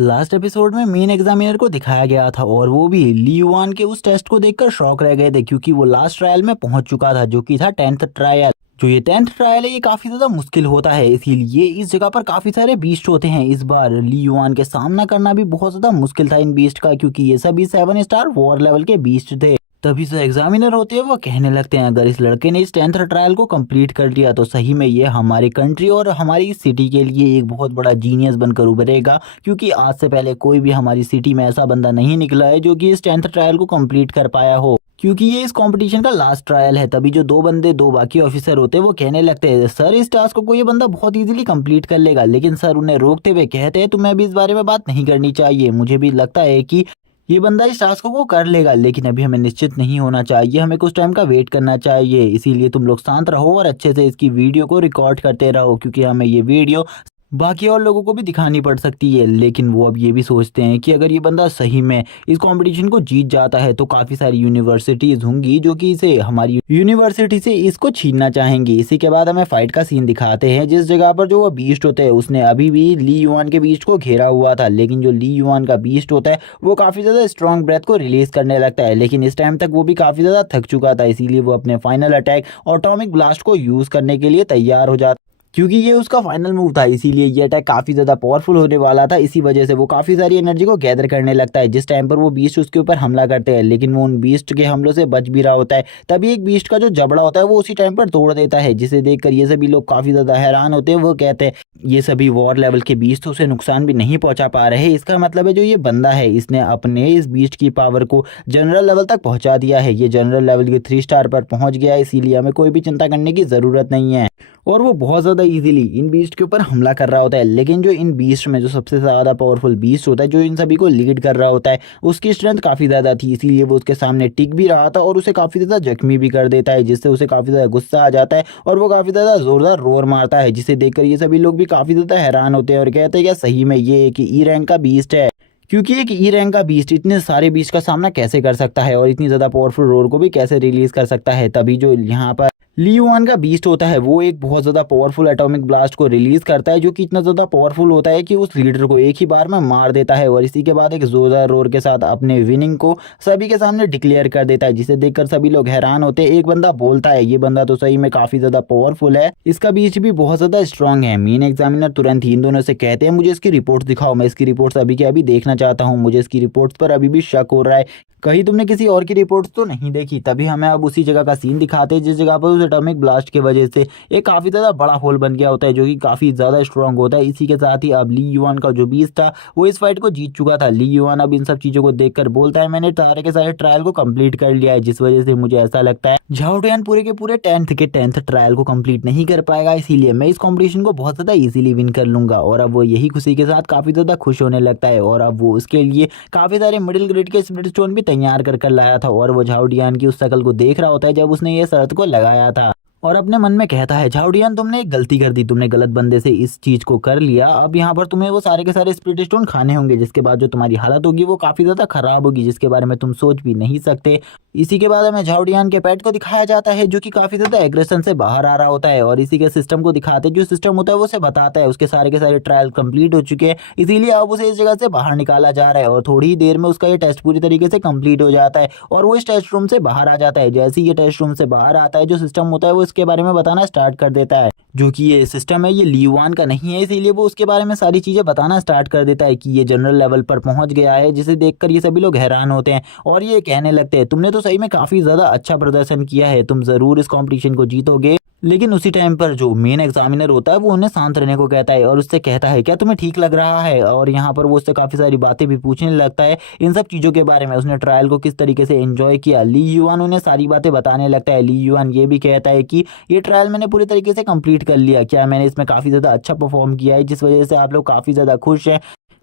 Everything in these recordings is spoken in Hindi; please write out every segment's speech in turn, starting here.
लास्ट एपिसोड में मेन एग्जामिनर को दिखाया गया था और वो भी ली युआन के उस टेस्ट को देखकर शॉक रह गए थे क्योंकि वो लास्ट ट्रायल में पहुंच चुका था जो कि था 10th ट्रायल। जो ये 10th ट्रायल है ये काफी ज्यादा मुश्किल होता है, इसीलिए इस जगह पर काफी सारे बीस्ट होते हैं। इस बार ली युआन के सामना करना भी बहुत ज्यादा मुश्किल था इन बीस्ट का, क्योंकि ये सभी 7 स्टार वॉर लेवल के बीस्ट थे। तभी से एग्जामिनर होते हैं वो कहने लगते हैं अगर इस लड़के ने इस 10th ट्रायल को कंप्लीट कर लिया तो सही में ये हमारी कंट्री और हमारी सिटी के लिए एक बहुत बड़ा जीनियस बनकर उभरेगा, क्योंकि आज से पहले कोई भी हमारी सिटी में ऐसा बंदा नहीं निकला है जो कि इस 10th ट्रायल को कंप्लीट कर पाया हो, क्योंकि ये इस कंपटीशन का लास्ट ट्रायल है। तभी जो दो बाकी ऑफिसर होते हैं वो कहने लगते हैं सर इस टास्क को ये बंदा बहुत इजीली कंप्लीट कर लेगा, लेकिन सर उन्हें रोकते हुए कहते हैं तुम्हें अभी इस बारे में बात नहीं करनी चाहिए। मुझे भी लगता है कि ये बंदा इस टास्क को कर लेगा, लेकिन अभी हमें निश्चित नहीं होना चाहिए, हमें कुछ टाइम का वेट करना चाहिए। इसीलिए तुम लोग शांत रहो और अच्छे से इसकी वीडियो को रिकॉर्ड करते रहो, क्योंकि हमें ये वीडियो बाकी और लोगों को भी दिखानी पड़ सकती है। लेकिन वो अब ये भी सोचते हैं कि अगर ये बंदा सही में इस कंपटीशन को जीत जाता है तो काफ़ी सारी यूनिवर्सिटीज़ होंगी जो कि इसे हमारी यूनिवर्सिटी से इसको छीनना चाहेंगी। इसी के बाद हमें फाइट का सीन दिखाते हैं जिस जगह पर जो वो बीस्ट होते हैं उसने अभी भी ली युआन के बीस्ट को घेरा हुआ था, लेकिन जो ली युआन का बीस्ट होता है वो काफ़ी ज़्यादा स्ट्रॉन्ग ब्रेथ को रिलीज करने लगता है। लेकिन इस टाइम तक वो भी काफ़ी ज़्यादा थक चुका था, इसीलिए वो अपने फाइनल अटैक एटॉमिक ब्लास्ट को यूज़ करने के लिए तैयार हो जाता, क्योंकि ये उसका फाइनल मूव था। इसीलिए ये अटैक काफ़ी ज़्यादा पावरफुल होने वाला था। इसी वजह से वो काफ़ी सारी एनर्जी को गैदर करने लगता है जिस टाइम पर वो बीस्ट उसके ऊपर हमला करते हैं, लेकिन वो उन बीस्ट के हमलों से बच भी रहा होता है। तभी एक बीस्ट का जो जबड़ा होता है वो उसी टाइम पर तोड़ देता है, जिसे देखकर ये सभी लोग काफ़ी ज़्यादा हैरान होते हैं। वो कहते हैं ये सभी वॉर लेवल के बीस्ट उसे नुकसान भी नहीं पहुंचा पा रहे। इसका मतलब है जो ये बंदा है इसने अपने इस बीस्ट की पावर को जनरल लेवल तक पहुंचा दिया है। ये जनरल लेवल के 3 स्टार पर पहुंच गया है, इसीलिए हमें कोई भी चिंता करने की ज़रूरत नहीं है। और वो बहुत ज़्यादा इजीली इन बीस्ट के ऊपर हमला कर रहा होता है। लेकिन जो इन बीस्ट में जो सबसे ज़्यादा पावरफुल बीस्ट होता है जो इन सभी को लीड कर रहा होता है उसकी स्ट्रेंथ काफ़ी ज़्यादा थी, इसीलिए वो उसके सामने टिक भी रहा था और उसे काफ़ी ज़्यादा जख्मी भी कर देता है, जिससे उसे काफ़ी ज़्यादा गुस्सा आ जाता है और वो काफ़ी ज़्यादा ज़ोरदार रोर मारता है, जिसे देखकर ये सभी लोग भी काफ़ी ज़्यादा हैरान होते हैं और कहते हैं क्या सही में ये एक ई रैंक का बीस्ट है, क्योंकि एक ई रैंक का बीस्ट इतने सारे बीस्ट का सामना कैसे कर सकता है और इतनी ज़्यादा पावरफुल रोर को भी कैसे रिलीज कर सकता है। तभी जो यहाँ पर ली युआन का बीस्ट होता है वो एक बहुत ज़्यादा पावरफुल एटॉमिक ब्लास्ट को रिलीज करता है, जो कि इतना ज़्यादा पावरफुल होता है कि उस लीडर को एक ही बार में मार देता है और इसी के बाद एक जोरदार रोर के साथ अपने विनिंग को सभी के सामने डिक्लेयर कर देता है, जिसे देखकर सभी लोग हैरान होते हैं। एक बंदा बोलता है ये बंदा तो सही में काफ़ी ज़्यादा पावरफुल है, इसका बीस्ट भी बहुत ज़्यादा स्ट्रांग है। मेन एग्जामिनर तुरंत ही इन दोनों से कहते हैं मुझे इसकी रिपोर्ट दिखाओ, मैं इसकी रिपोर्ट्स अभी के अभी देखना चाहता हूँ, मुझे इसकी रिपोर्ट्स पर अभी भी शक हो रहा है, कहीं तुमने किसी और की रिपोर्ट्स तो नहीं देखी। तभी हमें अब उसी जगह का सीन दिखाते हैं जिस जगह पर उस एटॉमिक ब्लास्ट की वजह से एक काफ़ी ज़्यादा बड़ा होल बन गया होता है जो कि काफ़ी ज़्यादा स्ट्रांग होता है। इसी के साथ ही अब ली युआन का जो बीस्ट था वो इस फाइट को जीत चुका था। ली युआन अब इन सब चीज़ों को देखकर बोलता है मैंने सारे के सारे ट्रायल को कंप्लीट कर लिया है, जिस वजह से मुझे ऐसा लगता है झाओ टियान पूरे के पूरे 10th ट्रायल को कंप्लीट नहीं कर पाएगा, इसीलिए मैं इस कॉम्पिटिशन को बहुत ज़्यादा ईजिली विन कर लूंगा। और अब वो यही खुशी के साथ काफ़ी ज़्यादा खुश होने लगता है और अब वो उसके लिए काफ़ी सारे मिडिल ग्रेड के स्प्लिट स्टोन भी तैयार कर लाया था और वो झाओ टियान की उस शकल को देख रहा होता है जब उसने ये शर्त को लगाया था और अपने मन में कहता है झाओ टियान तुमने एक गलती कर दी, तुमने गलत बंदे से इस चीज को कर लिया, अब यहाँ पर तुम्हें वो सारे के सारे स्प्लिट स्टोन खाने होंगे, जिसके बाद जो तुम्हारी हालत होगी वो काफी ज्यादा खराब होगी जिसके बारे में तुम सोच भी नहीं सकते। इसी के बाद हमें झाओ टियान के पेट को दिखाया जाता है जो कि काफी ज्यादा एग्रेशन से बाहर आ रहा होता है और इसी के सिस्टम को दिखाते हैं। जो सिस्टम होता है वो उसे बताता है उसके सारे के सारे ट्रायल कंप्लीट हो चुके हैं, इसीलिए अब उसे इस जगह से बाहर निकाला जा रहा है और थोड़ी ही देर में उसका ये टेस्ट पूरी तरीके से कंप्लीट हो जाता है और वो इस टेस्ट रूम से बाहर आ जाता है। जैसे ही ये टेस्ट रूम से बाहर आता है जो सिस्टम होता है वो इसके बारे में बताना स्टार्ट कर देता है, जो कि ये सिस्टम है ये ली युआन का नहीं है, इसीलिए वो उसके बारे में सारी चीजें बताना स्टार्ट कर देता है कि ये जनरल लेवल पर पहुंच गया है, जिसे देखकर ये सभी लोग हैरान होते हैं और ये कहने लगते हैं तुमने तो सही में काफी ज्यादा अच्छा प्रदर्शन किया है, तुम जरूर इस कंपटीशन को जीतोगे। लेकिन उसी टाइम पर जो मेन एग्जामिनर होता है वो उन्हें शांत रहने को कहता है और उससे कहता है क्या तुम्हें ठीक लग रहा है, और यहाँ पर वो उससे काफ़ी सारी बातें भी पूछने लगता है इन सब चीज़ों के बारे में, उसने ट्रायल को किस तरीके से एंजॉय किया। ली युआन उन्हें सारी बातें बताने लगता है। ली युआन ये भी कहता है कि ये ट्रायल मैंने पूरी तरीके से कंप्लीट कर लिया, क्या मैंने इसमें काफ़ी ज़्यादा अच्छा परफॉर्म किया है जिस वजह से आप लोग काफ़ी ज़्यादा खुश हैं।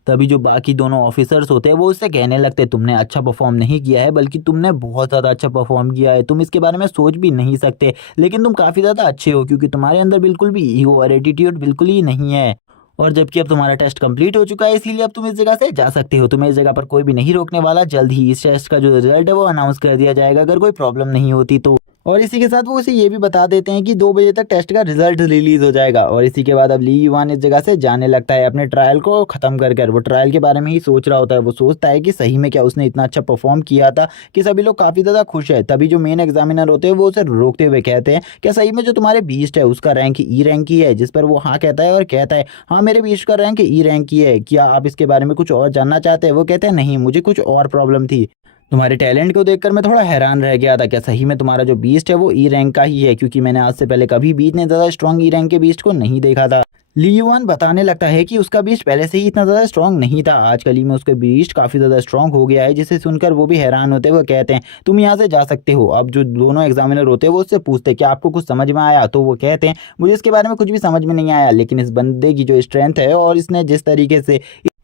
तभी जो बाकी दोनों ऑफिसर्स होते हैं वो उससे कहने लगते हैं तुमने अच्छा परफॉर्म नहीं किया है बल्कि तुमने बहुत ज़्यादा अच्छा परफॉर्म किया है, तुम इसके बारे में सोच भी नहीं सकते, लेकिन तुम काफ़ी ज़्यादा अच्छे हो क्योंकि तुम्हारे अंदर बिल्कुल भी ईगो और एटीट्यूड बिल्कुल ही नहीं है। और जबकि अब तुम्हारा टेस्ट कंप्लीट हो चुका है इसीलिए अब तुम इस जगह से जा सकते हो, तुम्हें इस जगह पर कोई भी नहीं रोकने वाला। जल्द ही इस टेस्ट का जो रिजल्ट है वो अनाउंस कर दिया जाएगा अगर कोई प्रॉब्लम नहीं होती तो। और इसी के साथ वो उसे ये भी बता देते हैं कि 2 बजे तक टेस्ट का रिजल्ट रिलीज हो जाएगा। और इसी के बाद अब ली युआन इस जगह से जाने लगता है अपने ट्रायल को खत्म कर कर। वो ट्रायल के बारे में ही सोच रहा होता है। वो सोचता है कि सही में क्या उसने इतना अच्छा परफॉर्म किया था कि सभी लोग काफ़ी ज़्यादा खुश है। तभी जो मेन एग्जामिनर होते हैं वो उसे रोकते हुए कहते हैं, क्या सही में जो तुम्हारे बीस्ट है उसका रैंक ई रैंक ही है? जिस पर वो हाँ कहता है और कहता है, हाँ मेरे बीस्ट का रैंक ई रैंक ही है। क्या आप इसके बारे में कुछ और जानना चाहते हैं? वो कहते हैं, नहीं, मुझे कुछ और प्रॉब्लम थी। तुम्हारे टैलेंट को देखकर मैं थोड़ा हैरान रह गया था। क्या सही में तुम्हारा जो बीस्ट है वो ई रैंक का ही है? क्योंकि मैंने आज से पहले कभी भी इतने ज़्यादा स्ट्रॉन्ग ई रैंक के बीस्ट को नहीं देखा था। ली युआन बताने लगता है कि उसका बीस्ट पहले से ही इतना ज़्यादा स्ट्रॉन्ग नहीं था। आजकल ही में उसका बीस्ट काफ़ी ज़्यादा स्ट्रॉन्ग हो गया है, जिसे सुनकर वो भी हैरान होते हुए कहते हैं, तुम यहाँ से जा सकते हो। अब जो दोनों एग्जामिनर होते हैं वो उससे पूछते हैं, क्या आपको कुछ समझ में आया? तो वो कहते हैं, मुझे इसके बारे में कुछ भी समझ में नहीं आया, लेकिन इस बंदे की जो स्ट्रेंथ है और इसने जिस तरीके से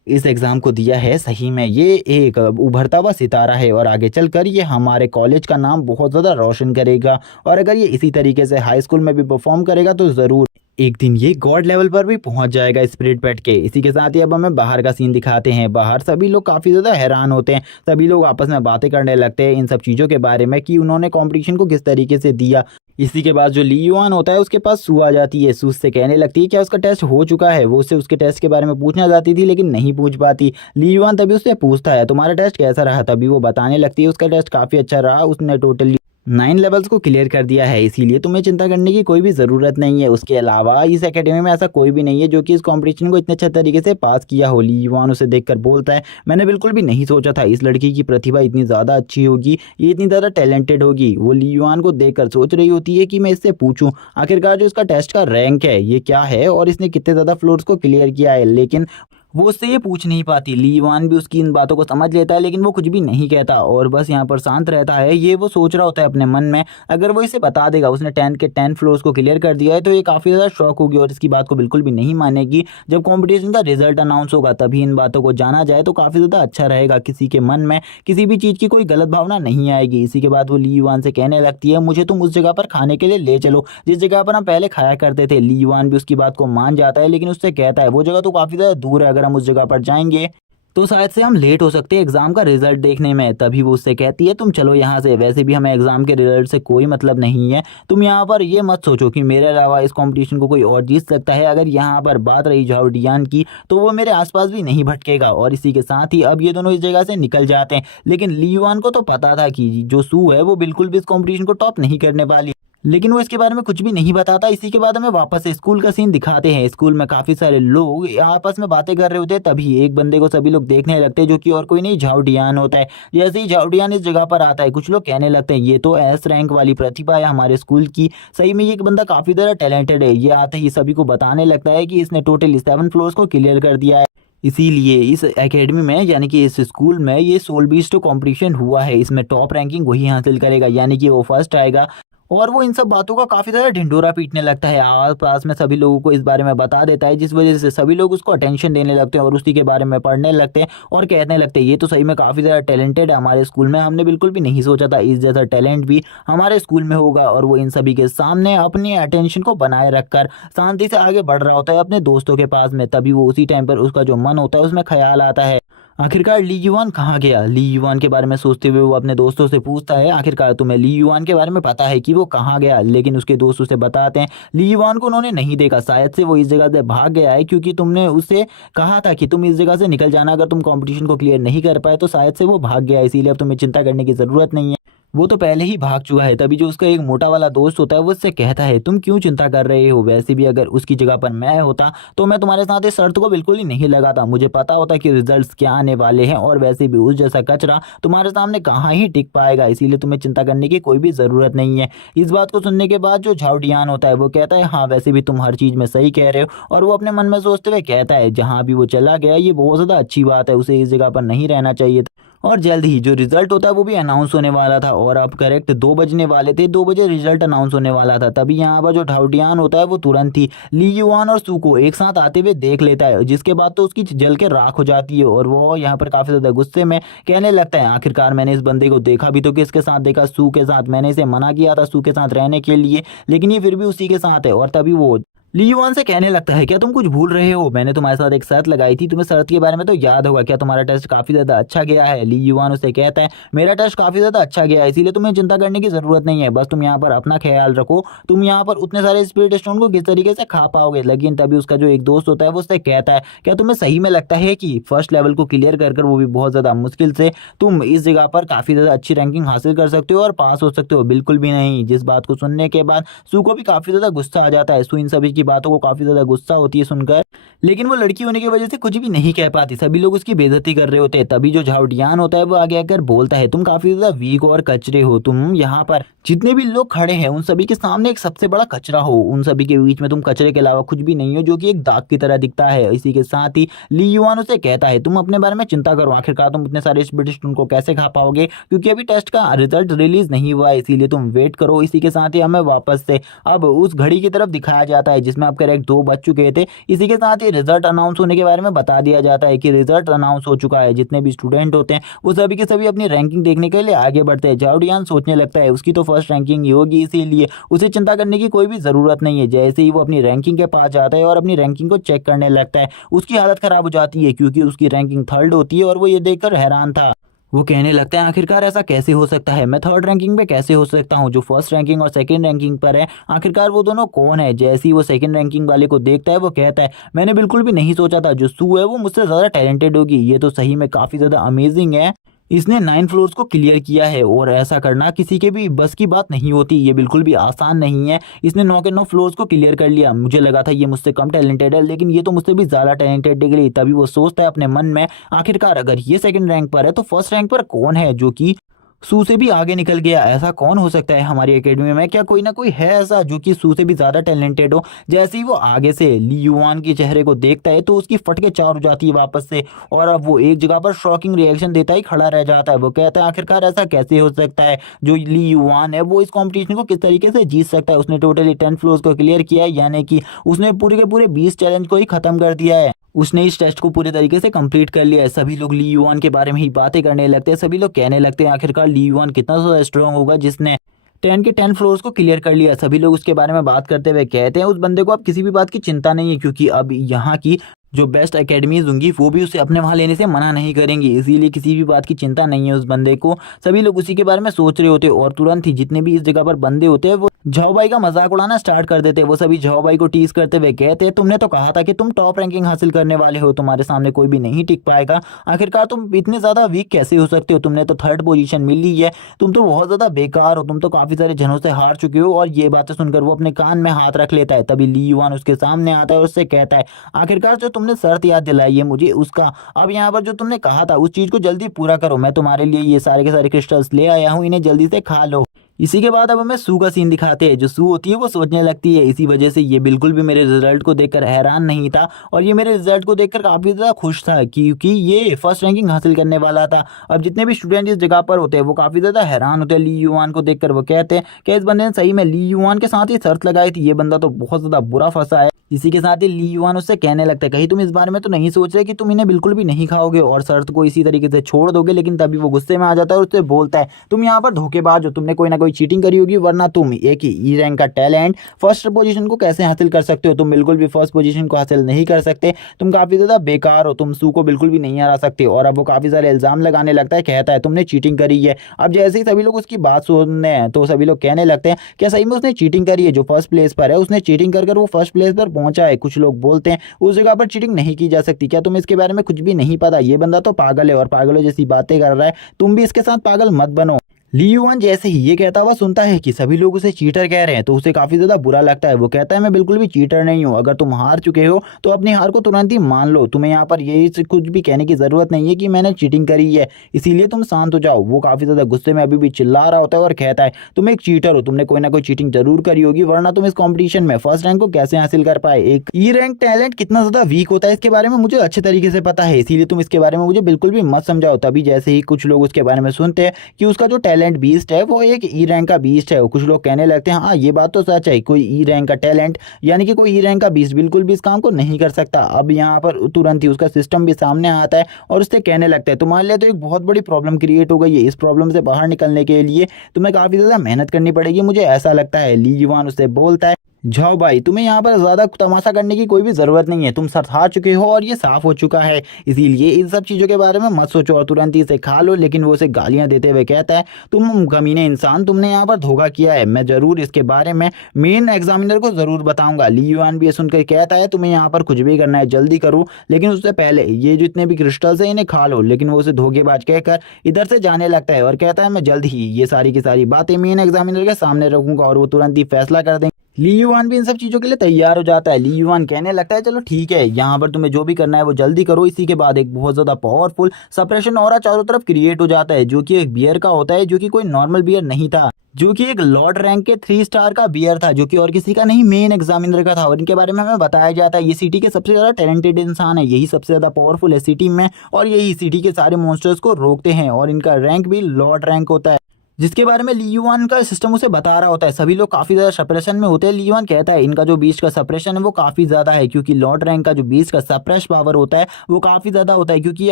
इस एग्ज़ाम को दिया है, सही में ये एक उभरता हुआ सितारा है और आगे चलकर ये हमारे कॉलेज का नाम बहुत ज़्यादा रोशन करेगा। और अगर ये इसी तरीके से हाई स्कूल में भी परफॉर्म करेगा तो ज़रूर एक दिन ये गॉड लेवल पर भी पहुंच जाएगा स्पिरिट पेट के। इसी के साथ ही अब हमें बाहर का सीन दिखाते हैं। बाहर सभी लोग काफ़ी ज़्यादा हैरान होते हैं। सभी लोग आपस में बातें करने लगते हैं इन सब चीज़ों के बारे में कि उन्होंने कंपटीशन को किस तरीके से दिया। इसी के बाद जो ली युआन होता है उसके पास सू आ जाती है। सू उससे कहने लगती है क्या उसका टेस्ट हो चुका है। वो उससे उसके टेस्ट के बारे में पूछना चाहती थी लेकिन नहीं पूछ पाती। ली युआन तभी उससे पूछता है, तुम्हारा टेस्ट कैसा रहा? तभी वो बताने लगती है उसका टेस्ट काफ़ी अच्छा रहा, उसने टोटली 9 लेवल्स को क्लियर कर दिया है, इसीलिए तुम्हें चिंता करने की कोई भी ज़रूरत नहीं है। उसके अलावा इस एकेडमी में ऐसा कोई भी नहीं है जो कि इस कंपटीशन को इतने अच्छे तरीके से पास किया हो। ली युआन उसे देखकर बोलता है, मैंने बिल्कुल भी नहीं सोचा था इस लड़की की प्रतिभा इतनी ज़्यादा अच्छी होगी, ये इतनी ज़्यादा टैलेंटेड होगी। वो ली युआन को देखकर सोच रही होती है कि मैं इससे पूछूं आखिरकार जो इसका टेस्ट का रैंक है ये क्या है और इसने कितने ज़्यादा फ्लोर्स को क्लियर किया है, लेकिन वो उससे ये पूछ नहीं पाती। ली युआन भी उसकी इन बातों को समझ लेता है लेकिन वो कुछ भी नहीं कहता और बस यहाँ पर शांत रहता है। ये वो सोच रहा होता है अपने मन में, अगर वो इसे बता देगा उसने 10 के 10 फ्लोर्स को क्लियर कर दिया है तो ये काफ़ी ज़्यादा शॉक होगी और इसकी बात को बिल्कुल भी नहीं मानेगी। जब कॉम्पिटिशन का रिजल्ट अनाउंस होगा तभी इन बातों को जाना जाए तो काफ़ी ज़्यादा अच्छा रहेगा। किसी के मन में किसी भी चीज़ की कोई गलत भावना नहीं आएगी। इसी के बाद वो ली युआन से कहने लगती है, मुझे तुम उस जगह पर खाने के लिए ले चलो जिस जगह पर हम पहले खाया करते थे। ली युआन भी उसकी बात को मान जाता है लेकिन उससे कहता है, वो जगह तो काफ़ी ज़्यादा दूर है, अगर हम उस जगह पर जाएंगे तो शायद से हम लेट हो सकते हैं एग्जाम का रिजल्ट देखने में। तभी वो उससे कहती है, तुम चलो यहाँ से, वैसे भी हमें एग्जाम के रिजल्ट से कोई मतलब नहीं है। तुम यहाँ पर ये मत सोचो कि मेरे अलावा इस कंपटीशन को कोई और जीत सकता है। अगर यहाँ पर बात रही झाओ डियान की तो वो मेरे आसपास भी नहीं भटकेगा। और इसी के साथ ही अब ये दोनों इस जगह से निकल जाते हैं। लेकिन ली युआन को तो पता था कि जो सू है वो बिल्कुल भी इस कॉम्पिटिशन को टॉप नहीं करने वाली, लेकिन वो इसके बारे में कुछ भी नहीं बताता। इसी के बाद हमें वापस स्कूल का सीन दिखाते हैं। स्कूल में काफ़ी सारे लोग आपस में बातें कर रहे होते हैं। तभी एक बंदे को सभी लोग देखने लगते हैं जो कि और कोई नहीं, झाओ डियान होता है। जैसे ही झाओ डियान इस जगह पर आता है कुछ लोग कहने लगते हैं, ये तो एस रैंक वाली प्रतिभा है हमारे स्कूल की, सही में ये एक बंदा काफ़ी ज़्यादा टैलेंटेड है। ये आते ही सभी को बताने लगता है कि इसने टोटल 7 फ्लोर्स को क्लियर कर दिया है। इसीलिए इस एकेडमी में यानी कि इस स्कूल में ये सोल बीस्ट कॉम्पिटिशन हुआ है, इसमें टॉप रैंकिंग वही हासिल करेगा, यानी कि वो फर्स्ट आएगा। और वो इन सब बातों का काफ़ी ज़्यादा ढिंढोरा पीटने लगता है, आस पास में सभी लोगों को इस बारे में बता देता है, जिस वजह से सभी लोग उसको अटेंशन देने लगते हैं और उसी के बारे में पढ़ने लगते हैं और कहने लगते हैं, ये तो सही में काफ़ी ज़्यादा टैलेंटेड है हमारे स्कूल में, हमने बिल्कुल भी नहीं सोचा था इस जैसा टैलेंट भी हमारे स्कूल में होगा। और वो इन सभी के सामने अपनी अटेंशन को बनाए रखकर शांति से आगे बढ़ रहा होता है अपने दोस्तों के पास में। तभी वो उसी टाइम पर उसका जो मन होता है उसमें ख्याल आता है, आखिरकार ली युआन कहाँ गया। ली युआन के बारे में सोचते हुए वो अपने दोस्तों से पूछता है, आखिरकार तुम्हें ली युआन के बारे में पता है कि वो कहाँ गया? लेकिन उसके दोस्त उसे बताते हैं, ली युआन को उन्होंने नहीं देखा, शायद से वो इस जगह से भाग गया है, क्योंकि तुमने उससे कहा था कि तुम इस जगह से निकल जाना अगर तुम कंपटीशन को क्लियर नहीं कर पाए, तो शायद से वो भाग गया है, इसीलिए अब तुम्हें चिंता करने की ज़रूरत नहीं है, वो तो पहले ही भाग चुका है। तभी जो उसका एक मोटा वाला दोस्त होता है वो उससे कहता है, तुम क्यों चिंता कर रहे हो, वैसे भी अगर उसकी जगह पर मैं होता तो मैं तुम्हारे साथ इस शर्त को बिल्कुल ही नहीं लगाता, मुझे पता होता कि रिजल्ट्स क्या आने वाले हैं और वैसे भी उस जैसा कचरा तुम्हारे सामने कहाँ ही टिक पाएगा, इसीलिए तुम्हें चिंता करने की कोई भी ज़रूरत नहीं है। इस बात को सुनने के बाद जो झाओ डियान होता है वो कहता है, हाँ वैसे भी तुम हर चीज़ में सही कह रहे हो। और वो अपने मन में सोचते हुए कहता है, जहाँ भी वो चला गया ये बहुत ज़्यादा अच्छी बात है, उसे इस जगह पर नहीं रहना चाहिए था। और जल्द ही जो रिजल्ट होता है वो भी अनाउंस होने वाला था और अब करेक्ट 2 बजने वाले थे, 2 बजे रिजल्ट अनाउंस होने वाला था। तभी यहाँ पर जो ढाउटियान होता है वो तुरंत ही ली युआन और सू को एक साथ आते हुए देख लेता है, जिसके बाद तो उसकी जल के राख हो जाती है और वो यहाँ पर काफ़ी ज़्यादा गुस्से में कहने लगता है, आखिरकार मैंने इस बंदे को देखा भी तो किसके साथ देखा, सू के साथ। मैंने इसे मना किया था सू के साथ रहने के लिए, लेकिन ये फिर भी उसी के साथ है। और तभी वो ली युआन से कहने लगता है क्या तुम कुछ भूल रहे हो, मैंने तुम्हारे साथ एक शर्त लगाई थी, तुम्हें शर्त के बारे में तो याद होगा, क्या तुम्हारा टेस्ट काफी ज्यादा अच्छा गया है। ली युआन उसे कहता है मेरा टेस्ट काफी ज्यादा अच्छा गया है, इसीलिए तुम्हें चिंता करने की जरूरत नहीं है, बस तुम यहाँ पर अपना ख्याल रखो, तुम यहाँ पर उतने सारे स्पिरिट स्टोन को किस तरीके से खा पाओगे। लेकिन तभी उसका जो एक दोस्त होता है वो उससे कहता है क्या तुम्हें सही में लगता है कि फर्स्ट लेवल को क्लियर कर कर वो भी बहुत ज्यादा मुश्किल से तुम इस जगह पर काफी ज्यादा अच्छी रैंकिंग हासिल कर सकते हो और पास हो सकते हो। बिल्कुल भी नहीं। जिस बात को सुनने के बाद सू को भी काफी ज्यादा गुस्सा आ जाता है। सू इन सभी की बातों को काफी ज्यादा गुस्सा होती है सुनकर, लेकिन वो लड़की होने की वजह से कुछ भी नहीं कह पाती। सभी लोग उसकी बेइज्जती कर रहे होते हैं। तभी जो झाउटियान होता है वो आगे आकर बोलता है तुम काफी ज्यादा वीक और कचरे हो, तुम यहाँ पर जितने भी लोग खड़े हैं उन सभी के सामने एक सबसे बड़ा कचरा हो, उन सभी के बीच में तुम कचरे के अलावा कुछ भी नहीं हो, जो कि एक दाग की तरह दिखता है। इसी के साथ ही ली युआन उसे कहता है तुम अपने बारे में चिंता करो, आखिरकार तुम इतने सारे ब्रिटिश को कैसे खा पाओगे, क्योंकि अभी टेस्ट का रिजल्ट रिलीज नहीं हुआ है, इसीलिए तुम वेट करो। इसी के साथ ही हमें वापस से अब उस घड़ी की तरफ दिखाया जाता है जिसमें अब करेक्ट 2 बज चुके थे। इसी के साथ ही रिजल्ट अनाउंस होने के बारे में बता दिया जाता है कि रिजल्ट अनाउंस हो चुका है। जितने भी स्टूडेंट होते हैं वो सभी के सभी अपनी रैंकिंग देखने के लिए आगे बढ़ते हैं। झाउडियान सोचने लगता है उसकी तो फर्स्ट रैंकिंग ही होगी, इसीलिए उसे चिंता करने की कोई भी जरूरत नहीं है। जैसे ही वो अपनी रैंकिंग के पास जाता है और अपनी रैंकिंग को चेक करने लगता है उसकी हालत खराब हो जाती है, क्योंकि उसकी रैंकिंग 3rd होती है और वो ये देखकर हैरान था। वो कहने लगता है आखिरकार ऐसा कैसे हो सकता है, मैं 3rd रैंकिंग पे कैसे हो सकता हूँ, जो फर्स्ट रैंकिंग और सेकंड रैंकिंग पर है आखिरकार वो दोनों कौन है। जैसे ही वो सेकंड रैंकिंग वाले को देखता है वो कहता है मैंने बिल्कुल भी नहीं सोचा था जो सू है वो मुझसे ज़्यादा टैलेंटेड होगी, ये तो सही में काफ़ी ज़्यादा अमेजिंग है, इसने 9 फ्लोर्स को क्लियर किया है और ऐसा करना किसी के भी बस की बात नहीं होती, ये बिल्कुल भी आसान नहीं है। इसने 9 के 9 फ्लोर्स को क्लियर कर लिया, मुझे लगा था ये मुझसे कम टैलेंटेड है लेकिन ये तो मुझसे भी ज़्यादा टैलेंटेड निकली। तभी वो सोचता है अपने मन में आखिरकार अगर ये सेकंड रैंक पर है तो फर्स्ट रैंक पर कौन है जो कि सू से भी आगे निकल गया, ऐसा कौन हो सकता है हमारी एकेडमी में, क्या कोई ना कोई है ऐसा जो कि सू से भी ज़्यादा टैलेंटेड हो। जैसे ही वो आगे से ली युआन के चेहरे को देखता है तो उसकी फट के चार हो जाती है वापस से, और अब वो एक जगह पर शॉकिंग रिएक्शन देता ही खड़ा रह जाता है। वो कहता है आखिरकार ऐसा कैसे हो सकता है, जो ली युआन है वो इस कॉम्पिटिशन को किस तरीके से जीत सकता है। उसने टोटली 10 फ्लोर्स को क्लियर किया है, यानी कि उसने पूरे के पूरे 20 चैलेंज को ही खत्म कर दिया है। उसने इस टेस्ट को पूरे तरीके से कंप्लीट कर लिया है। सभी लोग ली युआन के बारे में ही बातें करने लगते हैं। सभी लोग कहने लगते हैं आखिरकार ली युआन कितना ज़्यादा स्ट्रांग होगा जिसने 10 के 10 फ्लोर्स को क्लियर कर लिया। सभी लोग उसके बारे में बात करते हुए कहते हैं उस बंदे को अब किसी भी बात की चिंता नहीं है, क्योंकि अब यहाँ की जो बेस्ट एकेडमीज होंगी वो भी उसे अपने वहाँ लेने से मना नहीं करेंगी, इसीलिए किसी भी बात की चिंता नहीं है उस बंदे को। सभी लोग उसी के बारे में सोच रहे होते हैं और तुरंत ही जितने भी इस जगह पर बंदे होते हैं वो झाओबाई का मजाक उड़ाना स्टार्ट कर देते हैं। वो सभी झाओबाई को टीज करते हुए कहते हैं तुमने तो कहा था कि तुम टॉप रैंकिंग हासिल करने वाले हो, तुम्हारे सामने कोई भी नहीं टिक पाएगा, आखिरकार तुम इतने ज़्यादा वीक कैसे हो सकते हो, तुमने तो 3rd पोजीशन मिली है, तुम तो बहुत ज़्यादा बेकार हो, तुम तो काफ़ी सारे जनों से हार चुके हो। और ये बातें सुनकर वो अपने कान में हाथ रख लेता है। तभी ली युआन उसके सामने आता है और उससे कहता है आखिरकार जो तुमने शर्त याद दिलाई है मुझे उसका, अब यहाँ पर जो तुमने कहा था उस चीज़ को जल्दी पूरा करो, मैं तुम्हारे लिए ये सारे के सारे क्रिस्टल्स ले आया हूँ, इन्हें जल्दी से खा लो। इसी के बाद अब हमें सू का सीन दिखाते हैं। जो सू होती है वो सोचने लगती है इसी वजह से ये बिल्कुल भी मेरे रिजल्ट को देखकर हैरान नहीं था और ये मेरे रिजल्ट को देखकर काफ़ी ज़्यादा खुश था, क्योंकि ये फर्स्ट रैंकिंग हासिल करने वाला था। अब जितने भी स्टूडेंट इस जगह पर होते हैं वो काफ़ी ज़्यादा हैरान होते हैं ली युआन को देखकर। वो कहते हैं कि इस बंदे ने सही में ली युआन के साथ ही शर्त लगाई थी, ये बंदा तो बहुत ज़्यादा बुरा फंसा है। इसी के साथ ही ली युआन उससे कहने लगता है कहीं तुम इस बारे में तो नहीं सोच रहे कि तुम इन्हें बिल्कुल भी नहीं खाओगे और शर्त को इसी तरीके से छोड़ दोगे। लेकिन तभी वो गुस्से में आ जाता है और उससे बोलता है तुम यहाँ पर धोखेबाज हो, तुमने कोई ना कोई चीटिंग करी होगी, वरना तुम एक ही ई रैंक का टैलेंट फर्स्ट पोजीशन को कैसे हासिल कर सकते हो, तुम बिल्कुल भी फर्स्ट पोजीशन को हासिल नहीं कर सकते, तुम काफ़ी ज़्यादा बेकार हो, तुम सू को बिल्कुल भी नहीं हरा सकते। और अब वो काफ़ी सारे इल्ज़ाम लगाने लगता है, कहता है तुमने चीटिंग करी है। अब जैसे ही सभी लोग उसकी बात सुनने हैं तो सभी लोग कहने लगते हैं क्या सही में उसने चीटिंग करी है, जो फर्स्ट प्लेस पर है उसने चीटिंग कर वो फर्स्ट प्लेस पर पहुंचा है। कुछ लोग बोलते हैं उस जगह पर चीटिंग नहीं की जा सकती, क्या तुम्हें इसके बारे में कुछ भी नहीं पता, ये बंदा तो पागल है और पागलों जैसी बातें कर रहा है, तुम भी इसके साथ पागल मत बनो। ली युआन जैसे ही ये कहता हुआ सुनता है कि सभी लोग उसे चीटर कह रहे हैं तो उसे काफ़ी ज़्यादा बुरा लगता है। वो कहता है मैं बिल्कुल भी चीटर नहीं हूँ, अगर तुम हार चुके हो तो अपनी हार को तुरंत ही मान लो, तुम्हें यहाँ पर यही कुछ भी कहने की ज़रूरत नहीं है कि मैंने चीटिंग करी है, इसीलिए तुम शांत हो जाओ। वो काफ़ी ज़्यादा गुस्से में अभी भी चिल्ला रहा होता है और कहता है तुम एक चीटर हो, तुमने कोई ना कोई चीटिंग जरूर करी होगी, वरना तुम इस कॉम्पिटिशन में फर्स्ट रैंक को कैसे हासिल कर पाए। एक ई रैंक टैलेंट कितना ज़्यादा वीक होता है इसके बारे में मुझे अच्छे तरीके से पता है, इसीलिए तुम इसके बारे में मुझे बिल्कुल भी मत समझाओ। तभी जैसे ही कुछ लोग उसके बारे में सुनते हैं कि उसका जो टैलेंट बीस्ट है वो एक ई रैंक का बीस्ट है, कुछ लोग कहने लगते हैं हाँ ये बात तो सच है, कोई ई रैंक का टैलेंट यानी कि कोई ई रैंक का बीस्ट बिल्कुल भी इस काम को नहीं कर सकता। अब यहाँ पर तुरंत ही उसका सिस्टम भी सामने आता है और उससे कहने लगता है तुम्हारे लिए तो एक बहुत बड़ी प्रॉब्लम क्रिएट हो गई है, इस प्रॉब्लम से बाहर निकलने के लिए तुम्हें काफ़ी ज़्यादा मेहनत करनी पड़ेगी, मुझे ऐसा लगता है। ली युआन उससे बोलता है जाओ भाई, तुम्हें यहाँ पर ज़्यादा तमाशा करने की कोई भी ज़रूरत नहीं है। तुम सर हार चुके हो और ये साफ हो चुका है। इसीलिए इन सब चीज़ों के बारे में मत सोचो और तुरंत ही इसे खा लो। लेकिन वो उसे गालियाँ देते हुए कहता है, तुम कमीने इंसान, तुमने यहाँ पर धोखा किया है। मैं ज़रूर इसके बारे में मेन एग्जामिनर को ज़रूर बताऊंगा। ली युआन भी ये सुनकर कहता है, तुम्हें यहाँ पर कुछ भी करना है जल्दी करो, लेकिन उससे पहले ये जितने भी क्रिस्टल्स है इन्हें खा लो। लेकिन वो उसे धोखेबाज कहकर इधर से जाने लगता है और कहता है, मैं जल्द ही ये सारी की सारी बातें मेन एग्जामिनर के सामने रखूंगा और वो तुरंत ही फैसला कर देंगे। ली युआन भी इन सब चीज़ों के लिए तैयार हो जाता है। ली युआन कहने लगता है, चलो ठीक है, यहाँ पर तुम्हें जो भी करना है वो जल्दी करो। इसी के बाद एक बहुत ज़्यादा पावरफुल सप्रेशन ऑरा चारों तरफ क्रिएट हो जाता है, जो कि एक बियर का होता है, जो कि कोई नॉर्मल बियर नहीं था, जो कि एक लॉर्ड रैंक के 3 स्टार का बियर था, जो कि और किसी का नहीं, मेन एग्जामिनर का था। और इनके बारे में हमें बताया जाता है, ये सिटी के सबसे ज़्यादा टैलेंटेड इंसान है, यही सबसे ज़्यादा पावरफुल है सिटी में, और यही सिटी के सारे मॉन्स्टर्स को रोकते हैं। और इनका रैंक भी लॉर्ड रैंक होता है, जिसके बारे में ली युआन का सिस्टम उसे बता रहा होता है। सभी लोग काफ़ी ज़्यादा सप्रेशन में होते हैं। ली युआन कहता है, इनका जो बीस्ट का सप्रेशन है वो काफ़ी ज़्यादा है, क्योंकि लॉर्ड रैंक का जो बीस्ट का सप्रेश पावर होता है वो काफ़ी ज़्यादा होता है, क्योंकि ये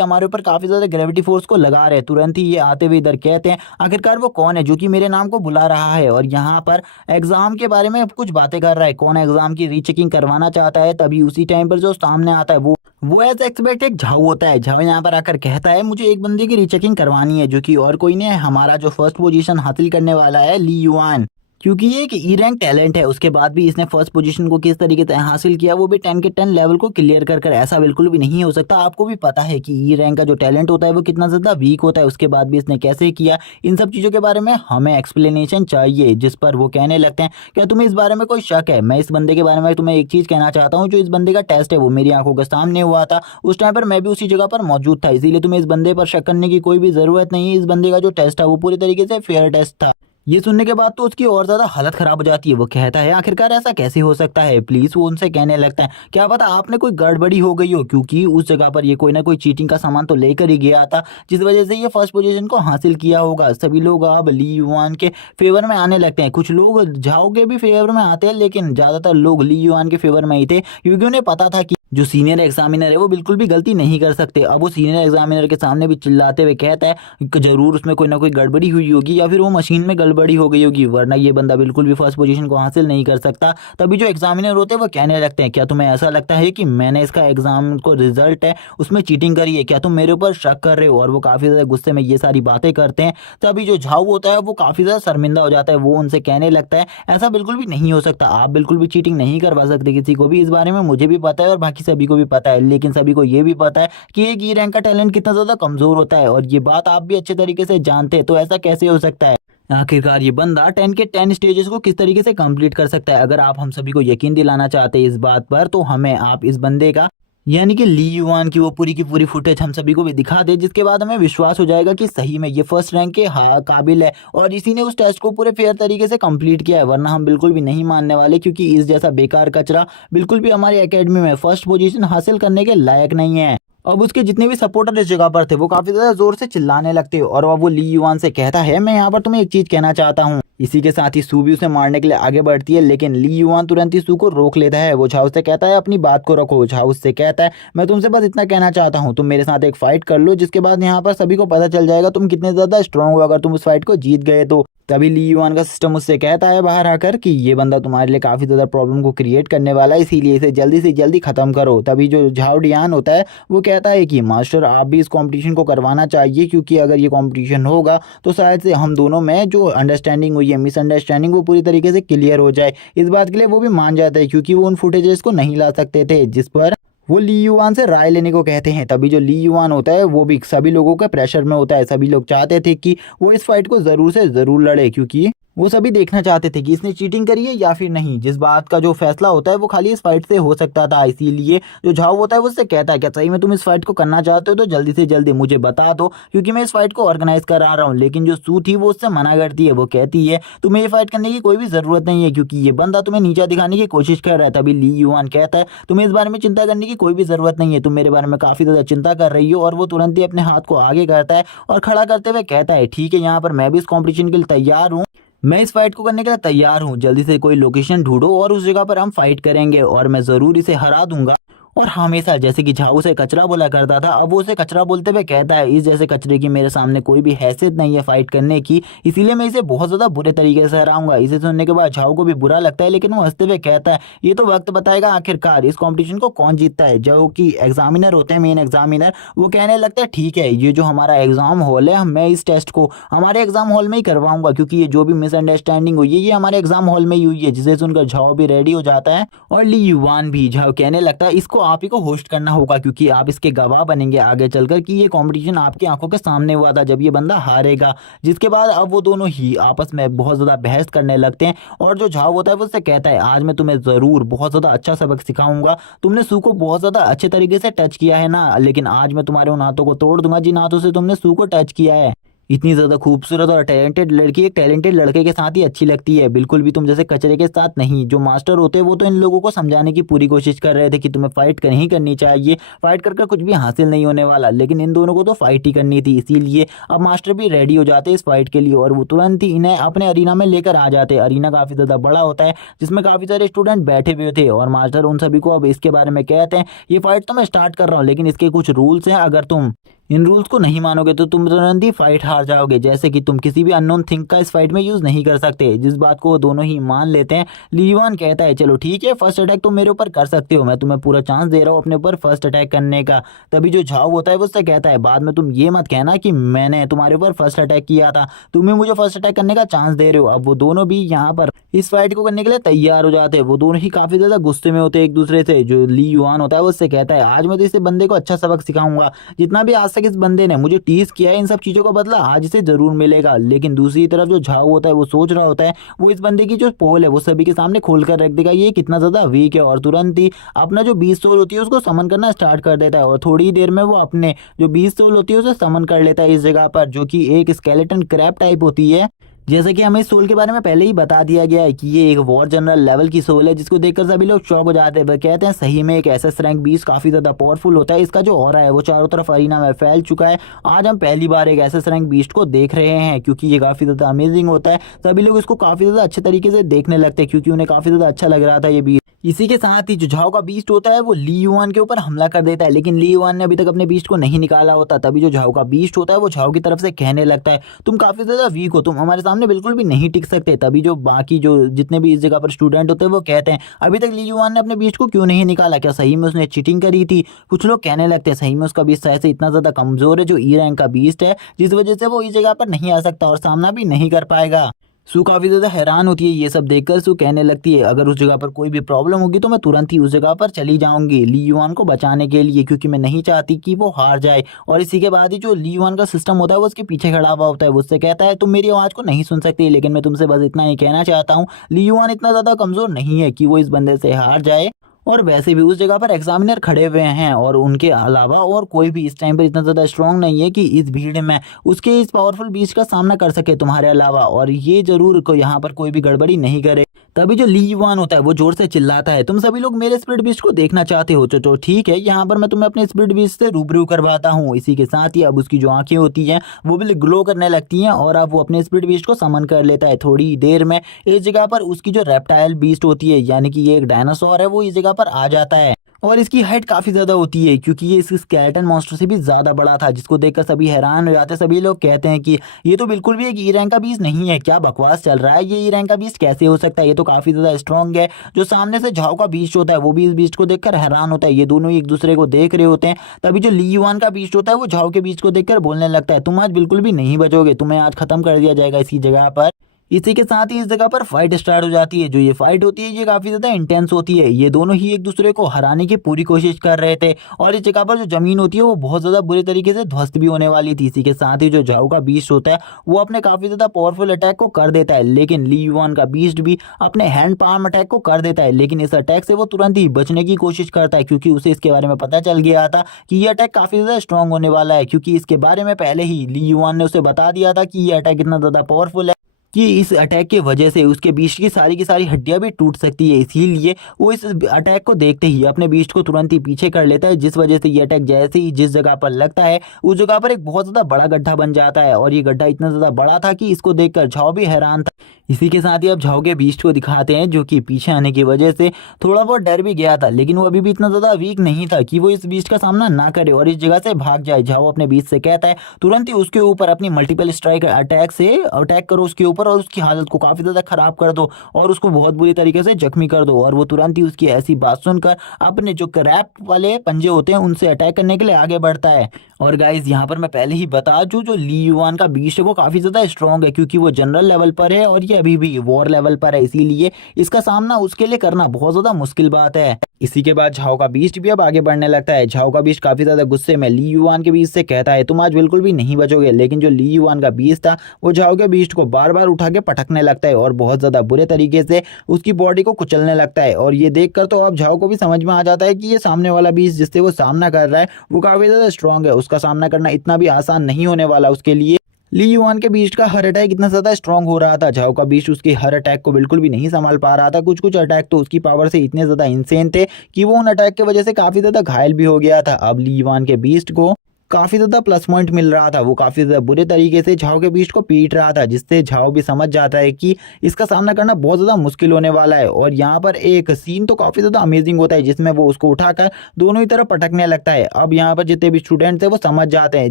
हमारे ऊपर काफ़ी ज़्यादा ग्रेविटी फोर्स को लगा रहे हैं। तुरंत ही ये आते हुए इधर कहते हैं, आखिरकार वो कौन है जो कि मेरे नाम को बुला रहा है और यहाँ पर एग्जाम के बारे में कुछ बातें कर रहा है, कौन एग्जाम की रीचेकिंग करवाना चाहता है। तभी उसी टाइम पर जो सामने आता है वो एज एक्सपेक्ट एक झाऊ होता है। झाऊ यहाँ पर आकर कहता है, मुझे एक बंदे की रीचेकिंग करवानी है, जो कि और कोई नहीं है, हमारा जो फर्स्ट पोजीशन हासिल करने वाला है ली युआन, क्योंकि ये एक ई रैंक टैलेंट है। उसके बाद भी इसने फर्स्ट पोजीशन को किस तरीके से हासिल किया, वो भी 10 के 10 लेवल को क्लियर कर ऐसा बिल्कुल भी नहीं हो सकता। आपको भी पता है कि ई रैंक का जो टैलेंट होता है वो कितना ज़्यादा वीक होता है। उसके बाद भी इसने कैसे किया, इन सब चीज़ों के बारे में हमें एक्सप्लेनेशन चाहिए। जिस पर वो कहने लगते हैं, क्या तुम्हें इस बारे में कोई शक है? मैं इस बंदे के बारे में तुम्हें एक चीज़ कहना चाहता हूँ, जो इस बंदे का टेस्ट है वो मेरी आंखों के सामने हुआ था। उस टाइम पर मैं भी उसी जगह पर मौजूद था, इसीलिए तुम्हें इस बंदे पर शक करने की कोई भी ज़रूरत नहीं है। इस बंदे का जो टेस्ट था वो पूरी तरीके से फेयर टेस्ट था। ये सुनने के बाद तो उसकी और ज़्यादा हालत ख़राब हो जाती है। वो कहता है, आखिरकार ऐसा कैसे हो सकता है? प्लीज़ वो उनसे कहने लगता है, क्या पता आपने कोई गड़बड़ी हो गई हो, क्योंकि उस जगह पर ये कोई ना कोई चीटिंग का सामान तो लेकर ही गया था, जिस वजह से ये फर्स्ट पोजीशन को हासिल किया होगा। सभी लोग अब ली युआन के फेवर में आने लगते हैं। कुछ लोग झाओ के भी फेवर में आते हैं, लेकिन ज़्यादातर लोग ली युआन के फेवर में ही थे, क्योंकि उन्हें पता था कि जो सीनियर एग्जामिनर है वो बिल्कुल भी गलती नहीं कर सकते। अब वो सीनियर एग्जामिनर के सामने भी चिल्लाते हुए कहता है कि जरूर उसमें कोई ना कोई गड़बड़ी हुई होगी, या फिर वो मशीन में गड़बड़ी हो गई होगी, वरना ये बंदा बिल्कुल भी फर्स्ट पोजीशन को हासिल नहीं कर सकता। तभी जो एग्जामिनर होते हैं वो कहने लगते हैं, क्या तुम्हें ऐसा लगता है कि मैंने इसका एग्जाम को रिजल्ट है उसमें चीटिंग करी है? क्या तुम मेरे ऊपर शक कर रहे हो? और वो काफ़ी ज़्यादा गुस्से में ये सारी बातें करते हैं। तभी जो झाऊ होता है वो काफ़ी ज़्यादा शर्मिंदा हो जाता है। वो उनसे कहने लगता है, ऐसा बिल्कुल भी नहीं हो सकता, आप बिल्कुल भी चीटिंग नहीं करवा सकते किसी को भी। इस बारे में मुझे भी पता है और बाकी सभी को भी पता है, लेकिन सभी को ये भी पता है कि एक ई रैंक का टैलेंट कितना ज़्यादा कमज़ोर होता है, और ये बात आप भी अच्छे तरीके से जानते हैं। तो ऐसा कैसे हो सकता है? आखिरकार ये बंदा 10 के 10 स्टेजेस को किस तरीके से कंप्लीट कर सकता है? अगर आप हम सभी को यकीन दिलाना चाहते हैं इस बात पर, तो हमें आप इस बंदे का, यानी कि ली युआन की वो पूरी की पूरी फुटेज हम सभी को भी दिखा दे, जिसके बाद हमें विश्वास हो जाएगा कि सही में ये फर्स्ट रैंक के काबिल है और इसी ने उस टेस्ट को पूरे फेयर तरीके से कंप्लीट किया है। वरना हम बिल्कुल भी नहीं मानने वाले, क्योंकि इस जैसा बेकार कचरा बिल्कुल भी हमारी एकेडमी में फर्स्ट पोजीशन हासिल करने के लायक नहीं है। अब उसके जितने भी सपोर्टर इस जगह पर थे वो काफी ज्यादा जोर से चिल्लाने लगते हैं, और अब वो ली युआन से कहता है, मैं यहाँ पर तुम्हें एक चीज कहना चाहता हूँ। इसी के साथ ही सू भी उसे मारने के लिए आगे बढ़ती है, लेकिन ली युआन तुरंत ही सू को रोक लेता है। वो झाओ से कहता है, अपनी बात को रखो। झाओ उससे कहता है, मैं तुमसे बस इतना कहना चाहता हूँ, तुम मेरे साथ एक फाइट कर लो, जिसके बाद यहाँ पर सभी को पता चल जाएगा तुम कितने ज्यादा स्ट्रांग हो अगर तुम उस फाइट को जीत गए तो। तभी ली युआन का सिस्टम उससे कहता है बाहर आकर कि ये बंदा तुम्हारे लिए काफ़ी ज़्यादा प्रॉब्लम को क्रिएट करने वाला है, इसीलिए इसे जल्दी से जल्दी ख़त्म करो। तभी जो झाओ डियान होता है वो कहता है कि मास्टर आप भी इस कंपटीशन को करवाना चाहिए, क्योंकि अगर ये कंपटीशन होगा तो शायद से हम दोनों में जो अंडरस्टैंडिंग हुई है, मिसअंडरस्टैंडिंग, वो पूरी तरीके से क्लियर हो जाए। इस बात के लिए वो भी मान जाता है, क्योंकि वो उन फुटेजेस को नहीं ला सकते थे, जिस पर वो ली युआन से राय लेने को कहते हैं। तभी जो ली युआन होता है वो भी सभी लोगों के प्रेशर में होता है। सभी लोग चाहते थे कि वो इस फाइट को ज़रूर से ज़रूर लड़े, क्योंकि वो सभी देखना चाहते थे कि इसने चीटिंग करी है या फिर नहीं। जिस बात का जो फैसला होता है वो खाली इस फाइट से हो सकता था। इसीलिए जो झाओ होता है वो उससे कहता है, क्या सही में तुम इस फाइट को करना चाहते हो तो जल्दी से जल्दी मुझे बता दो, क्योंकि मैं इस फाइट को ऑर्गेनाइज करा रहा हूँ। लेकिन जो सू थी वो उससे मना करती है। वो कहती है, तुम्हें ये फाइट करने की कोई भी ज़रूरत नहीं है, क्योंकि ये बंदा तुम्हें नीचा दिखाने की कोशिश कर रहा है। तभी ली युआन कहता है, तुम्हें इस बारे में चिंता करने की कोई भी ज़रूरत नहीं है, तुम मेरे बारे में काफ़ी ज़्यादा चिंता कर रही हो। और वो तुरंत ही अपने हाथ को आगे करता है और खड़ा करते हुए कहता है, ठीक है, यहाँ पर मैं भी इस कॉम्पिटिशन के लिए तैयार हूँ, मैं इस फाइट को करने के लिए तैयार हूँ। जल्दी से कोई लोकेशन ढूंढो और उस जगह पर हम फाइट करेंगे और मैं ज़रूर इसे हरा दूंगा। और हमेशा जैसे कि झाऊ से कचरा बोला करता था, अब वो उसे कचरा बोलते हुए कहता है इस जैसे कचरे की मेरे सामने कोई भी हैसियत नहीं है फाइट करने की, इसीलिए मैं इसे बहुत ज़्यादा बुरे तरीके से हराऊंगा। इसे सुनने के बाद झाऊ को भी बुरा लगता है, लेकिन वो हंसते हुए कहता है ये तो वक्त बताएगा आखिरकार इस कंपटीशन को कौन जीतता है। जो कि एग्जामिनर होते हैं, मेन एग्जामिनर, वो कहने लगता है ठीक है, ये जो हमारा एग्जाम हॉल है, मैं इस टेस्ट को हमारे एग्जाम हॉल में ही करवाऊंगा, क्योंकि ये जो भी मिसअंडरस्टैंडिंग हुई है ये हमारे एग्जाम हॉल में ही हुई है। जिसे सुनकर झाओ भी रेडी हो जाता है और ली युआन भी। झाओ कहने लगता है इसको आप ही को होस्ट करना होगा, क्योंकि आप इसके गवाह बनेंगे आगे चलकर कि ये कंपटीशन आपकी आंखों के सामने हुआ था जब ये बंदा हारेगा। जिसके बाद अब वो दोनों ही आपस में बहुत ज़्यादा बहस करने लगते हैं और जो झाओ होता है वो उससे कहता है आज मैं तुम्हें ज़रूर बहुत ज़्यादा अच्छा सबक सिखाऊंगा। तुमने सू को बहुत ज़्यादा अच्छे तरीके से टच किया है ना, लेकिन आज मैं तुम्हारे उन हाथों को तोड़ दूंगा जिन हाथों से तुमने सू को टच किया है। इतनी ज़्यादा खूबसूरत और टैलेंटेड लड़की एक टैलेंटेड लड़के के साथ ही अच्छी लगती है, बिल्कुल भी तुम जैसे कचरे के साथ नहीं। जो मास्टर होते हैं वो तो इन लोगों को समझाने की पूरी कोशिश कर रहे थे कि तुम्हें फाइट नहीं करनी चाहिए, फाइट कर कुछ भी हासिल नहीं होने वाला, लेकिन इन दोनों को तो फाइट ही करनी थी। इसीलिए अब मास्टर भी रेडी हो जाते इस फाइट के लिए और वो तुरंत ही इन्हें अपने अरीना में लेकर आ जाते। अरीना काफ़ी ज़्यादा बड़ा होता है जिसमें काफ़ी सारे स्टूडेंट बैठे हुए थे और मास्टर उन सभी को अब इसके बारे में कहते हैं ये फाइट तो मैं स्टार्ट कर रहा हूँ, लेकिन इसके कुछ रूल्स हैं, अगर तुम इन रूल्स को नहीं मानोगे तो तुम तुरंत ही फाइट हार जाओगे। जैसे कि तुम किसी भी अननोन थिंग का इस फाइट में यूज नहीं कर सकते, जिस बात को वो दोनों ही मान लेते हैं। ली युआन कहता है चलो ठीक है, फर्स्ट अटैक तुम मेरे ऊपर कर सकते हो, मैं तुम्हें पूरा चांस दे रहा हूँ अपने ऊपर फर्स्ट अटैक करने का। तभी जो झाओ होता है वो उससे कहता है बाद में तुम ये मत कहना कि मैंने तुम्हारे ऊपर फर्स्ट अटैक किया था, तुम ही मुझे फर्स्ट अटैक करने का चांस दे रहे हो। अब वो दोनों भी यहाँ पर इस फाइट को करने के लिए तैयार हो जाते हैं। वो दोनों ही काफी ज्यादा गुस्से में होते हैं एक दूसरे से। जो ली युआन होता है वो उससे कहता है आज मैं तो इस बंदे को अच्छा सबक सिखाऊंगा, जितना भी आज तक इस बंदे ने मुझे टीज किया है इन सब चीजों का बदला आज इसे जरूर मिलेगा। लेकिन दूसरी तरफ जो झाओ होता है वो सोच रहा होता है वो इस बंदे की जो पोल है वो सभी के सामने खोल कर रख देगा, ये कितना ज्यादा वीक है, और तुरंत ही अपना जो 20 सोल होती है उसको समन करना स्टार्ट कर देता है और थोड़ी ही देर में वो अपने जो 20 सोल होती है उसे समन कर लेता है इस जगह पर, जो कि एक स्केलेटन क्रैब टाइप होती है। जैसे कि हमें इस सोल के बारे में पहले ही बता दिया गया है कि ये एक वॉर जनरल लेवल की सोल है, जिसको देखकर सभी लोग शॉक हो जाते हैं। वह कहते हैं सही में एक एसएस रैंक 20 काफी ज्यादा पावरफुल होता है, इसका जो ऑरा है वो चारों तरफ अरीना में फैल चुका है। आज हम पहली बार एक एसएस रैंक 20 को देख रहे हैं, क्योंकि ये काफी ज्यादा अमेजिंग होता है। सभी लोग इसको काफी ज्यादा अच्छे तरीके से देखने लगते हैं क्योंकि उन्हें काफी ज्यादा अच्छा लग रहा था ये बीस्ट। इसी के साथ ही जो झाओ का बीस्ट होता है वो ली युआन के ऊपर हमला कर देता है, लेकिन ली युआन ने अभी तक अपने बीस्ट को नहीं निकाला होता। तभी जो झाओ का बीस्ट होता है वो झाओ की तरफ से कहने लगता है तुम काफी ज्यादा वीक हो, तुम हमारे सामने बिल्कुल भी नहीं टिक सकते। तभी जो बाकी जो जितने भी इस जगह पर स्टूडेंट होते हैं वो कहते हैं अभी तक ली युआन ने अपने बीस्ट को क्यों नहीं निकाला, क्या सही में उसने चीटिंग करी थी। कुछ लोग कहने लगते हैं सही में उसका बीस्ट ऐसे इतना ज्यादा कमजोर है जो ई रैंक का बीस्ट है, जिस वजह से वो इस जगह पर नहीं आ सकता और सामना भी नहीं कर पाएगा। सू काफी ज्यादा हैरान होती है ये सब देखकर। सू कहने लगती है अगर उस जगह पर कोई भी प्रॉब्लम होगी तो मैं तुरंत ही उस जगह पर चली जाऊंगी ली युआन को बचाने के लिए, क्योंकि मैं नहीं चाहती कि वो हार जाए। और इसी के बाद ही जो ली युआन का सिस्टम होता है वो उसके पीछे खड़ा हुआ होता है, वो उससे कहता है तुम मेरी आवाज को नहीं सुन सकती, लेकिन मैं तुमसे बस इतना ही कहना चाहता हूँ ली युआन इतना ज्यादा कमजोर नहीं है कि वो इस बंदे से हार जाए। और वैसे भी उस जगह पर एग्जामिनर खड़े हुए हैं और उनके अलावा और कोई भी इस टाइम पर इतना ज़्यादा स्ट्रांग नहीं है कि इस भीड़ में उसके इस पावरफुल बीस्ट का सामना कर सके तुम्हारे अलावा, और ये जरूर को यहाँ पर कोई भी गड़बड़ी नहीं करे। तभी जो ली युआन होता है वो जोर से चिल्लाता है तुम सभी लोग मेरे स्पिरिट बीस्ट को देखना चाहते हो तो ठीक है, यहाँ पर मैं तुम्हें अपने स्पिरिट बीस्ट से रूबरू करवाता हूँ। इसी के साथ ही अब उसकी जो आंखें होती हैं वो भी ग्लो करने लगती हैं और अब वो अपने स्पिरिट बीस्ट को समन कर लेता है। थोड़ी देर में इस जगह पर उसकी जो रेप्टाइल बीस्ट होती है यानी कि ये एक डायनासोर है वो इस जगह पर आ जाता है और इसकी हाइट काफी ज्यादा होती है क्योंकि ये इस स्केलेटन मॉन्स्टर से भी ज्यादा बड़ा था, जिसको देखकर सभी हैरान हो जाते हैं। सभी लोग कहते हैं कि ये तो बिल्कुल भी एक ई रैंक का बीस्ट नहीं है, क्या बकवास चल रहा है, ये ई रैंक का बीस्ट कैसे हो सकता है, ये तो काफी ज्यादा स्ट्रॉन्ग है। जो सामने से झाओ का बीस्ट होता है वो भी इस बीस्ट को देखकर हैरान होता है, ये दोनों ही एक दूसरे को देख रहे होते हैं। तभी जो ली युआन का बीस्ट होता है वो झाओ के बीस्ट को देखकर बोलने लगता है तुम आज बिल्कुल भी नहीं बचोगे, तुम्हें आज खत्म कर दिया जाएगा इसी जगह पर। इसी के साथ ही इस जगह पर फाइट स्टार्ट हो जाती है। जो ये फाइट होती है ये काफी ज्यादा इंटेंस होती है, ये दोनों ही एक दूसरे को हराने की पूरी कोशिश कर रहे थे और इस जगह पर जो जमीन होती है वो बहुत ज्यादा बुरे तरीके से ध्वस्त भी होने वाली थी। इसी के साथ ही जो झाओ का बीस्ट होता है वो अपने काफी ज्यादा पावरफुल अटैक को कर देता है, लेकिन ली युआन का बीस्ट भी अपने हैंड पाम अटैक को कर देता है, लेकिन इस अटैक से वो तुरंत ही बचने की कोशिश करता है क्योंकि उसे इसके बारे में पता चल गया था कि ये अटैक काफी ज्यादा स्ट्रॉन्ग होने वाला है, क्योंकि इसके बारे में पहले ही ली युआन ने उसे बता दिया था कि ये अटैक इतना ज्यादा पावरफुल है। कि इस अटैक की वजह से उसके बीस्ट की सारी हड्डियां भी टूट सकती है। इसीलिए वो इस अटैक को देखते ही अपने बीस्ट को तुरंत ही पीछे कर लेता है, जिस वजह से ये अटैक जैसे ही जिस जगह पर लगता है उस जगह पर एक बहुत ज़्यादा बड़ा गड्ढा बन जाता है। और ये गड्ढा इतना ज़्यादा बड़ा था कि इसको देखकर झाओ भी हैरान था। इसी के साथ ही अब झाओ के बीस्ट को दिखाते हैं, जो कि पीछे आने की वजह से थोड़ा बहुत डर भी गया था, लेकिन वो अभी भी इतना ज़्यादा वीक नहीं था कि वो इस बीस्ट का सामना ना करे और इस जगह से भाग जाए। झाओ अपने बीस्ट से कहता है तुरंत ही उसके ऊपर अपनी मल्टीपल स्ट्राइक अटैक से अटैक करो उसके ऊपर और उसकी हालत को काफ़ी ज़्यादा खराब कर दो और उसको बहुत बुरी तरीके से जख्मी कर दो। और वो तुरंत ही उसकी ऐसी बात सुनकर अपने जो क्रैप वाले पंजे होते हैं उनसे अटैक करने के लिए आगे बढ़ता है। और गाइज यहाँ पर मैं पहले ही बता दूं, जो ली युआन का बीस्ट है वो काफ़ी ज़्यादा स्ट्रॉन्ग है, क्योंकि वो जनरल लेवल पर है और ये अभी भी वॉर लेवल पर है। इसीलिए इसका सामना उसके लिए करना बहुत ज़्यादा मुश्किल बात है। इसी के बाद झाओ का बीस्ट भी अब आगे बढ़ने लगता है। झाओ का बीस्ट काफ़ी ज़्यादा गुस्से में ली युआन के बीस्ट से कहता है तुम आज बिल्कुल भी नहीं बचोगे। लेकिन जो ली युआन का बीस्ट था वो झाओ के बीस्ट को बार बार उठा के पटकने लगता है और बहुत ज़्यादा बुरे तरीके से उसकी बॉडी को कुचलने लगता है। और ये देखकर तो अब झाओ को भी समझ में आ जाता है कि ये सामने वाला बीस्ट जिससे वो सामना कर रहा है वो काफ़ी ज़्यादा स्ट्रॉन्ग है, उसका सामना करना इतना भी आसान नहीं होने वाला उसके लिए। ली युआन के बीस्ट का हर अटैक इतना ज़्यादा स्ट्रॉन्ग हो रहा था, झाओ का बीस्ट उसके हर अटैक को बिल्कुल भी नहीं संभाल पा रहा था। कुछ कुछ अटैक तो उसकी पावर से इतने ज़्यादा इंसेन थे कि वो उन अटैक की वजह से काफ़ी ज़्यादा घायल भी हो गया था। अब ली युआन के बीस्ट को काफ़ी ज़्यादा प्लस पॉइंट मिल रहा था, वो काफ़ी ज़्यादा बुरे तरीके से झाओ के बीस्ट को पीट रहा था, जिससे झाओ भी समझ जाता है कि इसका सामना करना बहुत ज़्यादा मुश्किल होने वाला है। और यहाँ पर एक सीन तो काफ़ी ज़्यादा अमेजिंग होता है, जिसमें वो उसको उठाकर दोनों ही तरफ पटकने लगता है। अब यहाँ पर जितने भी स्टूडेंट्स हैं वो समझ जाते हैं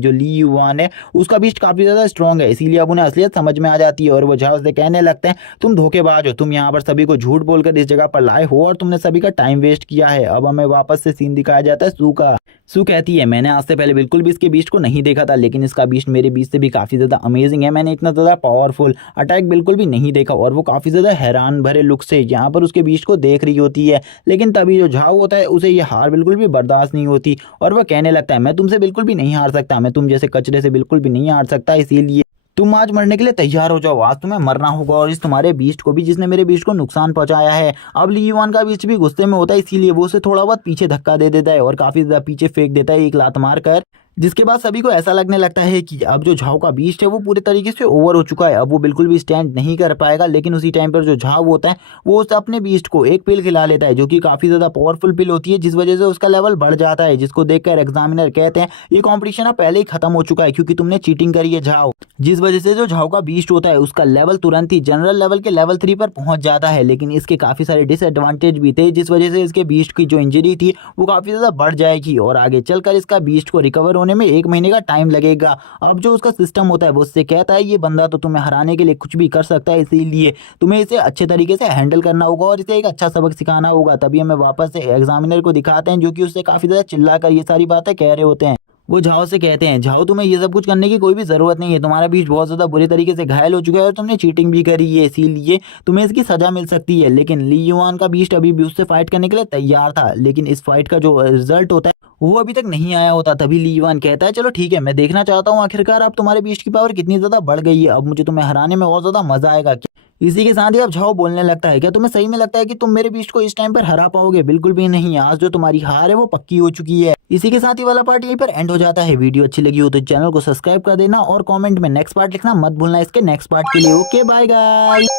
जो ली युआन है उसका बीस्ट काफ़ी ज़्यादा स्ट्रॉन्ग है, इसीलिए अब उन्हें असलियत समझ में आ जाती है और वो झाओ से कहने लगते हैं तुम धोखेबाज हो, तुम यहाँ पर सभी को झूठ बोलकर इस जगह पर लाए हो और तुमने सभी का टाइम वेस्ट किया है। अब हमें वापस से सीन दिखाया जाता है सू का। सू कहती है मैंने आज से पहले बिल्कुल भी इसके बीस्ट को नहीं देखा था, लेकिन इसका बीस्ट मेरे बीस्ट से भी काफ़ी ज़्यादा अमेजिंग है। मैंने इतना ज़्यादा पावरफुल अटैक बिल्कुल भी नहीं देखा। और वो काफ़ी ज़्यादा हैरान भरे लुक से यहाँ पर उसके बीस्ट को देख रही होती है, लेकिन तभी जो झाओ होता है उसे ये हार बिल्कुल भी बर्दाश्त नहीं होती और वह कहने लगता है मैं तुमसे बिल्कुल भी नहीं हार सकता, मैं तुम जैसे कचरे से बिल्कुल भी नहीं हार सकता, इसीलिए तुम आज मरने के लिए तैयार हो जाओ, आज तुम्हें मरना होगा और इस तुम्हारे बीस्ट को भी जिसने मेरे बीस्ट को नुकसान पहुंचाया है। अब ली युआन का बीस्ट भी गुस्से में होता है, इसीलिए वो उसे थोड़ा बहुत पीछे धक्का दे देता है और काफ़ी ज़्यादा पीछे फेंक देता है एक लात मारकर, जिसके बाद सभी को ऐसा लगने लगता है कि अब जो झाओ का बीस्ट है वो पूरे तरीके से ओवर हो चुका है, अब वो बिल्कुल भी स्टैंड नहीं कर पाएगा। लेकिन उसी टाइम पर जो झाओ होता है वो उस अपने बीस्ट को एक पिल खिला लेता है, जो कि काफ़ी ज़्यादा पावरफुल पिल होती है, जिस वजह से उसका लेवल बढ़ जाता है, जिसको देखकर एग्जामिनर कहते हैं ये कॉम्पिटिशन अब पहले ही खत्म हो चुका है क्योंकि तुमने चीटिंग करी है झाओ, जिस वजह से जो झाओ का बीस्ट होता है उसका लेवल तुरंत ही जनरल लेवल के लेवल 3 पर पहुंच जाता है। लेकिन इसके काफ़ी सारे डिसएडवांटेज भी थे, जिस वजह से इसके बीस्ट की जो इंजरी थी वो काफ़ी ज़्यादा बढ़ जाएगी और आगे चलकर इसका बीस्ट को रिकवर होने में 1 महीने का टाइम लगेगा। अब जो उसका सिस्टम होता है वो उससे कहता है ये बंदा तो तुम्हें हराने के लिए कुछ भी कर सकता है, इसीलिए तुम्हें इसे अच्छे तरीके से हैंडल करना होगा और इसे एक अच्छा सबक सिखाना होगा। तभी हमें वापस से एग्जामिनर को दिखाते हैं, जो कि उससे काफ़ी ज़्यादा चिल्लाकर ये सारी बातें कह रहे होते हैं। वो झाओ से कहते हैं झाओ तुम्हें ये सब कुछ करने की कोई भी ज़रूरत नहीं है, तुम्हारा बीच बहुत ज़्यादा बुरे तरीके से घायल हो चुका है और तुमने चीटिंग भी करी है, इसीलिए तुम्हें इसकी सज़ा मिल सकती है। लेकिन ली युआन का बीस्ट अभी भी उससे फाइट करने के लिए तैयार था, लेकिन इस फाइट का जो रिजल्ट होता है वो अभी तक नहीं आया होता। तभी ली युआन कहता है चलो ठीक है, मैं देखना चाहता हूँ आखिरकार अब तुम्हारे बीस्ट की पावर कितनी ज़्यादा बढ़ गई है, अब मुझे तुम्हें हराने में और ज़्यादा मज़ा आएगा। इसी के साथ ही अब झाओ बोलने लगता है क्या तुम्हें सही में लगता है कि तुम मेरे बीस्ट को इस टाइम पर हरा पाओगे? बिल्कुल भी नहीं, आज जो तुम्हारी हार है वो पक्की हो चुकी है। इसी के साथ ही वाला पार्ट यहीं पर एंड हो जाता है। वीडियो अच्छी लगी हो तो चैनल को सब्सक्राइब कर देना और कमेंट में नेक्स्ट पार्ट लिखना मत भूलना इसके नेक्स्ट पार्ट के लिए। Okay bye guys.